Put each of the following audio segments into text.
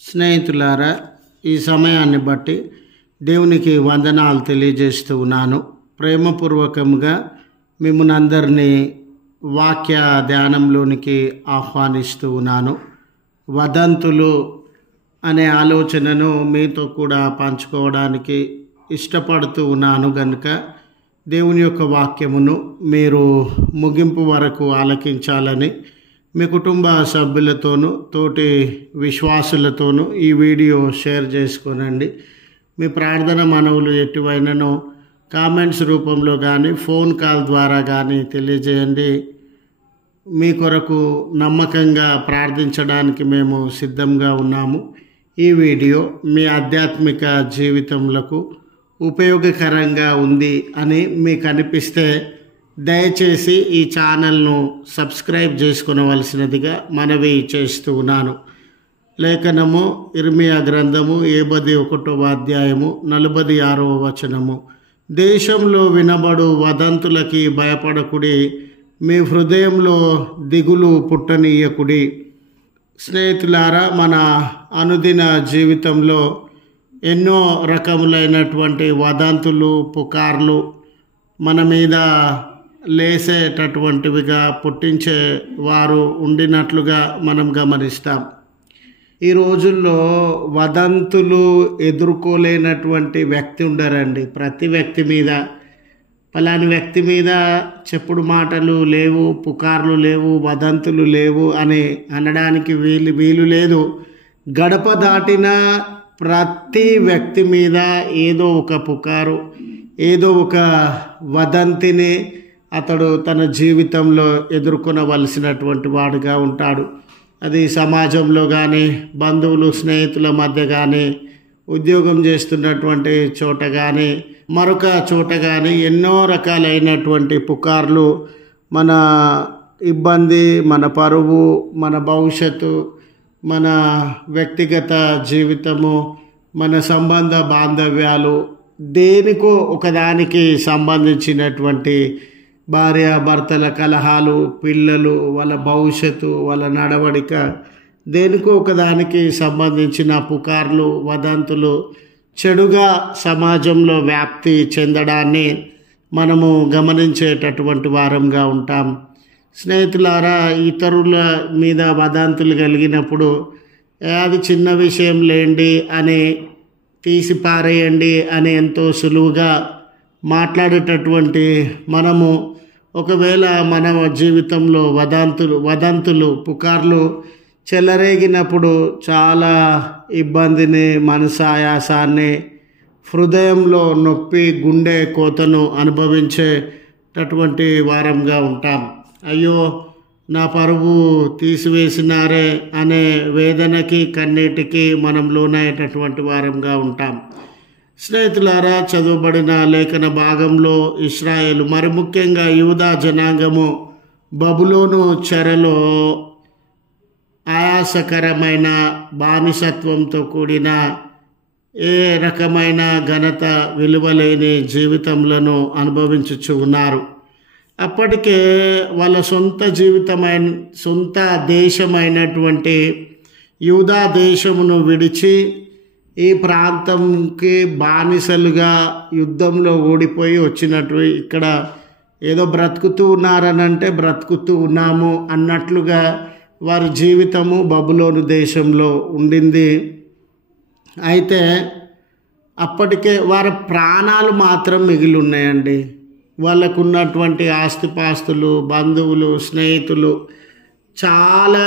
స్నేహితులారా, ఈ సమయాన్ని బట్టి దేవునికి వందనాలు తెలియజేస్తూ ఉన్నాను. ప్రేమపూర్వకంగా మిమ్మల్ని అందరినీ వాక్య ధ్యానంలోనికి ఆహ్వానిస్తూ ఉన్నాను. వదంతులు అనే ఆలోచనను మీతో కూడా పంచుకోవడానికి ఇష్టపడుతూ ఉన్నాను కనుక దేవుని యొక్క వాక్యమును మీరు ముగింపు వరకు ఆలకించాలని మీ కుటుంబ సభ్యులతోనూ తోటి విశ్వాసులతోనూ ఈ వీడియో షేర్ చేసుకోనండి. మీ ప్రార్థన మనవులు ఎటువైనను కామెంట్స్ రూపంలో కానీ ఫోన్ కాల్ ద్వారా కానీ తెలియజేయండి. మీ కొరకు నమ్మకంగా ప్రార్థించడానికి మేము సిద్ధంగా ఉన్నాము. ఈ వీడియో మీ ఆధ్యాత్మిక జీవితంలో ఉపయోగకరంగా ఉంది అని మీకు అనిపిస్తే దయచేసి ఈ ఛానల్ను సబ్స్క్రైబ్ చేసుకొనవలసినదిగా మనవి చేస్తూ ఉన్నాను. లేఖనము ఇర్మియా గ్రంథము 71వ అధ్యాయము 46వ వచనము. దేశంలో వినబడు వదంతులకి భయపడకుడి, మీ హృదయంలో దిగులు పుట్టనీయకుడి. స్నేహితులారా, మన అనుదిన జీవితంలో ఎన్నో రకములైనటువంటి వదంతులు, పుకార్లు మన మీద లేసేటటువంటివిగా పుట్టించే వారు ఉండినట్లుగా మనం గమనిస్తాం. ఈ రోజుల్లో వదంతులు ఎదుర్కోలేనటువంటి వ్యక్తి ఉండరండి. ప్రతి వ్యక్తి మీద పలాని వ్యక్తి మీద చెప్పుడు మాటలు లేవు, పుకార్లు లేవు, వదంతులు లేవు అని అనడానికి వీలు లేదు. గడప దాటిన ప్రతి వ్యక్తి మీద ఏదో ఒక పుకారు, ఏదో ఒక వదంతిని అతడు తన జీవితంలో ఎదుర్కొనవలసినటువంటి వాడుగా ఉంటాడు. అది సమాజంలో కానీ, బంధువులు స్నేహితుల మధ్య కానీ, ఉద్యోగం చేస్తున్నటువంటి చోట కానీ, మరొక చోట కానీ ఎన్నో రకాలైనటువంటి పుకార్లు మన ఇబ్బంది, మన పరువు, మన భవిష్యత్తు, మన వ్యక్తిగత జీవితము, మన సంబంధ బాంధవ్యాలు, దేనికో ఒకదానికి సంబంధించినటువంటి భార్యాభర్తల కలహాలు, పిల్లలు, వాళ్ళ భవిష్యత్తు, వాళ్ళ నడవడిక, దేనికో ఒకదానికి సంబంధించిన పుకార్లు, వదంతులు చెడుగా సమాజంలో వ్యాప్తి చెందడాన్ని మనము గమనించేటటువంటి వారంగా ఉంటాం. స్నేహితులారా, ఇతరుల మీద వదంతులు కలిగినప్పుడు అది చిన్న విషయం లేండి అని తీసి పారేయండి అని ఎంతో సులువుగా మాట్లాడేటటువంటి మనము ఒకవేళ మన జీవితంలో వదంతులు పుకార్లు చెలరేగినప్పుడు చాలా ఇబ్బందిని, మనసాయాసాన్ని, హృదయంలో నొప్పి, గుండె కోతను అనుభవించేటటువంటి వారంగా ఉంటాం. అయ్యో, నా పరువు తీసివేసినారే అనే వేదనకి, కన్నీటికి మనం లోనయ్యేటటువంటి వారంగా ఉంటాం. స్నేహితులారా, చదువుబడిన లేఖన భాగంలో ఇశ్రాయేలు, మరి ముఖ్యంగా యూదా జనాంగము బబులోను చెరలో ఆయాసకరమైన బానిసత్వంతో కూడిన ఏ రకమైన ఘనత, విలువలేని జీవితంలో అనుభవించుచు ఉన్నారు. అప్పటికే వాళ్ళ సొంత దేశమైనటువంటి యూదా దేశమును విడిచి ఈ ప్రాంతంకి బానిసలుగా యుద్ధంలో ఓడిపోయి వచ్చినట్టు, ఇక్కడ ఏదో బ్రతుకుతూ ఉన్నారనంటే బ్రతుకుతూ ఉన్నాము అన్నట్లుగా వారి జీవితము బబులోను దేశంలో ఉండింది. అయితే అప్పటికే వారి ప్రాణాలు మాత్రం మిగిలి ఉన్నాయండి. వాళ్ళకు ఉన్నటువంటి ఆస్తిపాస్తులు, బంధువులు, స్నేహితులు చాలా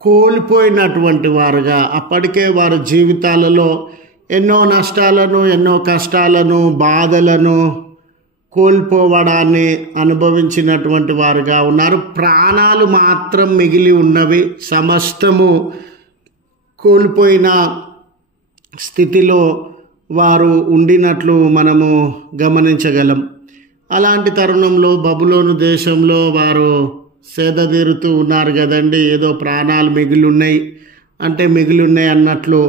కోల్పోయినటువంటి వారుగా, అప్పటికే వారి జీవితాలలో ఎన్నో నష్టాలను, ఎన్నో కష్టాలను, బాధలను, కోల్పోవడాన్ని అనుభవించినటువంటి వారుగా ఉన్నారు. ప్రాణాలు మాత్రం మిగిలి ఉన్నవి. సమస్తము కోల్పోయిన స్థితిలో వారు ఉండినట్లు మనము గమనించగలం. అలాంటి తరుణంలో బబులోను దేశంలో వారు సేదతీరుతూ ఉన్నారు కదండి. ఏదో ప్రాణాలు మిగిలిన్నాయి అన్నట్లు.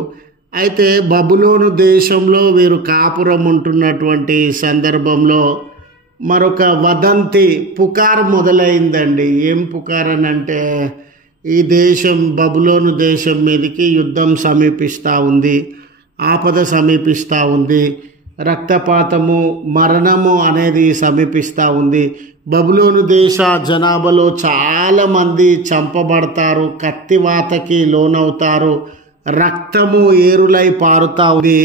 అయితే బబులోను దేశంలో వీరు కాపురం ఉంటున్నటువంటి సందర్భంలో మరొక వదంతి, పుకార్ మొదలైందండి. ఏం పుకార్ అని అంటే, ఈ దేశం బబులోను దేశం మీదకి యుద్ధం సమీపిస్తూ ఉంది, ఆపద సమీపిస్తూ ఉంది, రక్తపాతము మరణము అనేది సమీపిస్తూ ఉంది. బబులోను దేశ జనాభాలో చాలామంది చంపబడతారు, కత్తివాతకి లోనవుతారు, రక్తము ఏరులై పారుతా ఉంది.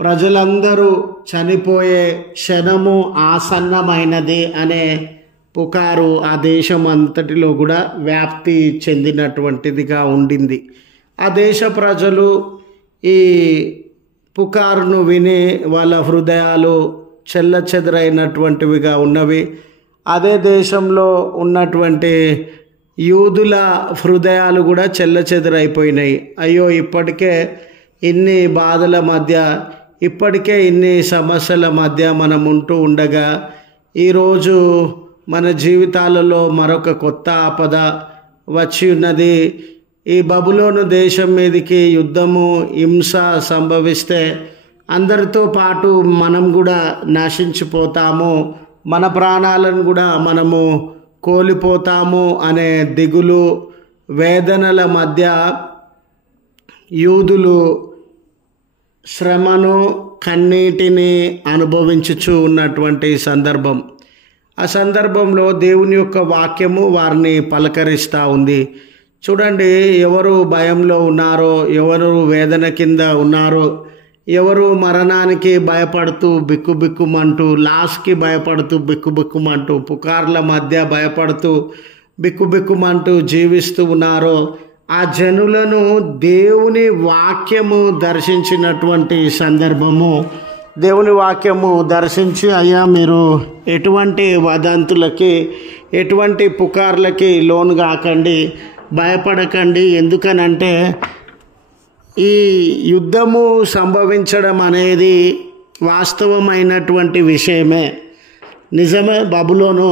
ప్రజలందరూ చనిపోయే క్షణము ఆసన్నమైనది అనే పుకారు ఆ దేశం అంతటిలో కూడా వ్యాప్తి చెందినటువంటిదిగా ఉండింది. ఆ దేశ ప్రజలు ఈ పుకారును విని వాళ్ళ హృదయాలు చెల్లచెదరైనటువంటివిగా ఉన్నవి. అదే దేశంలో ఉన్నటువంటి యూదుల హృదయాలు కూడా చెల్లచెదరైపోయినాయి. అయ్యో, ఇప్పటికే ఇన్ని బాధల మధ్య, ఇప్పటికే ఇన్ని సమస్యల మధ్య మనం ఉంటూ ఉండగా ఈరోజు మన జీవితాలలో మరొక కొత్త ఆపద వచ్చి ఉన్నది. ఈ బబులోను దేశం మీదకి యుద్ధము, హింస సంభవిస్తే అందరితో పాటు మనం కూడా నశించిపోతాము, మన ప్రాణాలను కూడా మనము కోల్పోతాము అనే దిగులు, వేదనల మధ్య యూదులు శ్రమను, కన్నీటిని అనుభవించుచూ ఉన్నటువంటి సందర్భం. ఆ సందర్భంలో దేవుని యొక్క వాక్యము వారిని పలకరిస్తూ ఉంది. చూడండి, ఎవరు భయంలో ఉన్నారో, ఎవరు వేదన కింద ఉన్నారో, ఎవరు మరణానికి భయపడుతూ బిక్కుబిక్కుమంటూ, లాస్కి భయపడుతూ బిక్కుబిక్కుమంటూ, పుకార్ల మధ్య భయపడుతూ బిక్కుబిక్కుమంటూ జీవిస్తూ ఉన్నారో ఆ జనులను దేవుని వాక్యము దర్శించినటువంటి సందర్భము. దేవుని వాక్యము దర్శించి, అయ్యా మీరు ఎటువంటి వదంతులకి, ఎటువంటి పుకార్లకి లోను కాకండి, భయపడకండి. ఎందుకనంటే ఈ యుద్ధము సంభవించడం అనేది వాస్తవమైనటువంటి విషయమే, నిజమే. బబులోను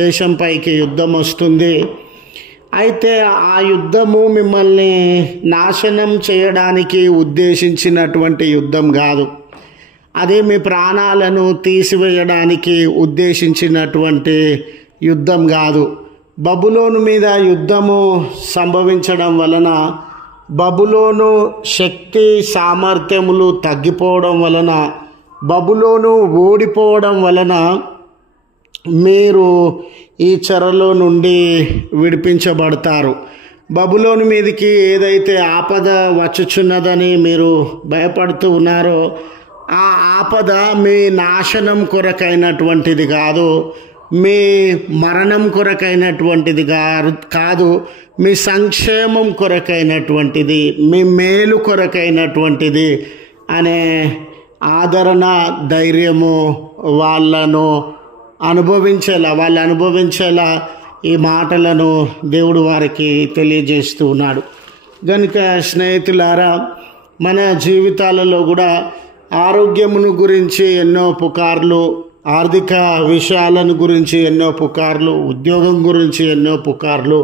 దేశంపైకి యుద్ధం వస్తుంది. అయితే ఆ యుద్ధము మిమ్మల్ని నాశనం చేయడానికి ఉద్దేశించినటువంటి యుద్ధం కాదు. అది మీ ప్రాణాలను తీసివేయడానికి ఉద్దేశించినటువంటి యుద్ధం కాదు. బబులోను మీద యుద్ధము సంభవించడం వలన, బబులోను శక్తి సామర్థ్యములు తగ్గిపోవడం వలన, బబులోను ఓడిపోవడం వలన మీరు ఈ చెరలో నుండి విడిపించబడతారు. బబులోను మీదకి ఏదైతే ఆపద వచ్చుచున్నదని మీరు భయపడుతూ ఉన్నారో ఆ ఆపద మీ నాశనం కొరకైనటువంటిది కాదు, మీ మరణం కొరకైనటువంటిది కాదు, మీ సంక్షేమం కొరకైనటువంటిది, మీ మేలు కొరకైనటువంటిది అనే ఆదరణ, ధైర్యము వాళ్ళు అనుభవించేలా ఈ మాటలను దేవుడు వారికి తెలియజేస్తూ ఉన్నాడు. కనుక స్నేహితులారా, మన జీవితాలలో కూడా ఆరోగ్యమును గురించి ఎన్నో పుకార్లు, ఆర్థిక విషయాలను గురించి ఎన్నో పుకార్లు, ఉద్యోగం గురించి ఎన్నో పుకార్లు,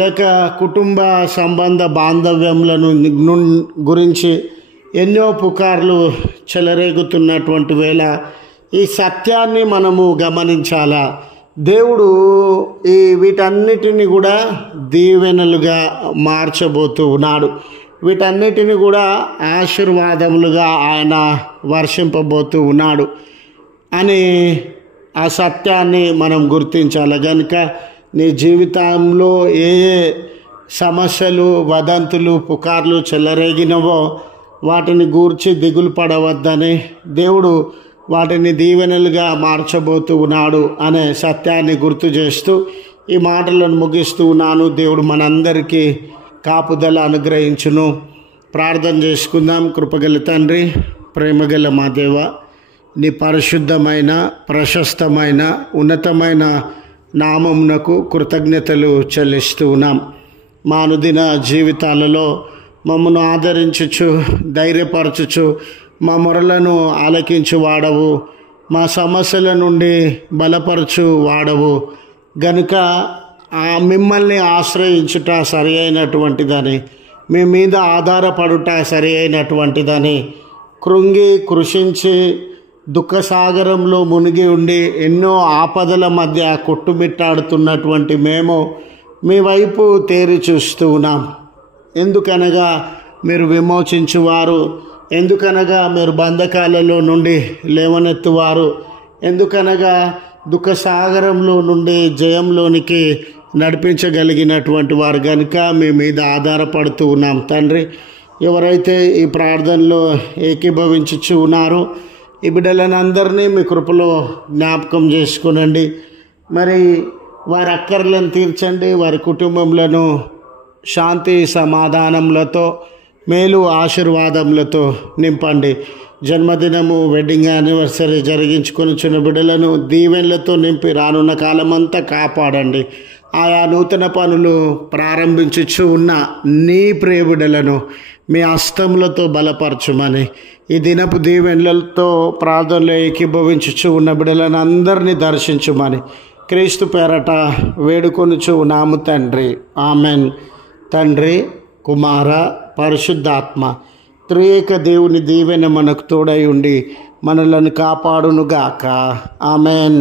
లేక కుటుంబ సంబంధ బాంధవ్యములను గురించి ఎన్నో పుకార్లు చెలరేగుతున్నటువంటి వేళ ఈ సత్యాన్ని మనము గమనించాలా. దేవుడు వీటన్నిటిని కూడా దీవెనలుగా మార్చబోతూ ఉన్నాడు. వీటన్నిటిని కూడా ఆశీర్వాదములుగా ఆయన వర్షింపబోతూ ఉన్నాడు అని ఆ సత్యాన్ని మనం గుర్తించాలి. కనుక నీ జీవితంలో ఏ సమస్యలు, వదంతులు, పుకార్లు చెలరేగినవో వాటిని గూర్చి దిగులు పడవద్దని, దేవుడు వాటిని దీవెనలుగా మార్చబోతూ ఉన్నాడు అనే సత్యాన్ని గుర్తు చేస్తూ ఈ మాటలను ముగిస్తూ ఉన్నాను. దేవుడు మనందరికీ కాపుదల అనుగ్రహించును. ప్రార్థన చేసుకుందాం. కృపగల తండ్రి, ప్రేమగల మా దేవ, నీ పరిశుద్ధమైన, ప్రశస్తమైన, ఉన్నతమైన నామమునకు కృతజ్ఞతలు చెల్లిస్తూ ఉన్నాం. మా అనుదిన జీవితాలలో మమ్మను ఆదరించుచు, ధైర్యపరచుచు, మా మొరలను ఆలకించు వాడవు, మా సమస్యల నుండి బలపరచు వాడవు. గనుక మిమ్మల్ని ఆశ్రయించుట సరి అయినటువంటిదని, మీ మీద ఆధారపడుట సరి అయినటువంటిదని, కృంగి కృషించి దుఃఖసాగరంలో మునిగి ఉండి ఎన్నో ఆపదల మధ్య కొట్టుమిట్టాడుతున్నటువంటి మేము మీ వైపు తేరి చూస్తూ ఉన్నాం. ఎందుకనగా మీరు విమోచించువారు, ఎందుకనగా మీరు బంధకాలలో నుండి లేవనెత్తువారు, ఎందుకనగా దుఃఖ సాగరంలో నుండి జయంలోనికి నడిపించగలిగినటువంటి వారు కనుక మీ మీద ఆధారపడుతూ ఉన్నాం తండ్రి. ఎవరైతే ఈ ప్రార్థనలో ఏకీభవించుచు ఉన్నారో ఈ బిడ్డలందరినీ మీ కృపలో జ్ఞాపకం చేసుకునండి. మరి వారి అక్కర్లను తీర్చండి, వారి కుటుంబంలో శాంతి సమాధానములతో మేలు ఆశీర్వాదములతో నింపండి. జన్మదినము వెడ్డింగ్ యానివర్సరీ జరిగించుకొనిచున్న బిడ్డలను దీవెనలతో నింపి రానున్న కాలమంతా కాపాడండి. ఆయా నూతన పనులు ప్రారంభించుచు ఉన్న నీ ప్రియ బిడ్డలను మీ హస్తములతో బలపరచుమని, ఈ దినపు దీవెనలతో ప్రార్థనలో ఏకీభవించుచు ఉన్న బిడ్డలను అందరినీ దర్శించుమని క్రీస్తు పేరట వేడుకొనుచు ఉన్నాము తండ్రి. ఆమెన్. తండ్రి, కుమార, పరిశుద్ధాత్మ త్రియేక దేవుని దీవెన మనకు తోడై ఉండి మనలను కాపాడునుగాక. ఆమెన్.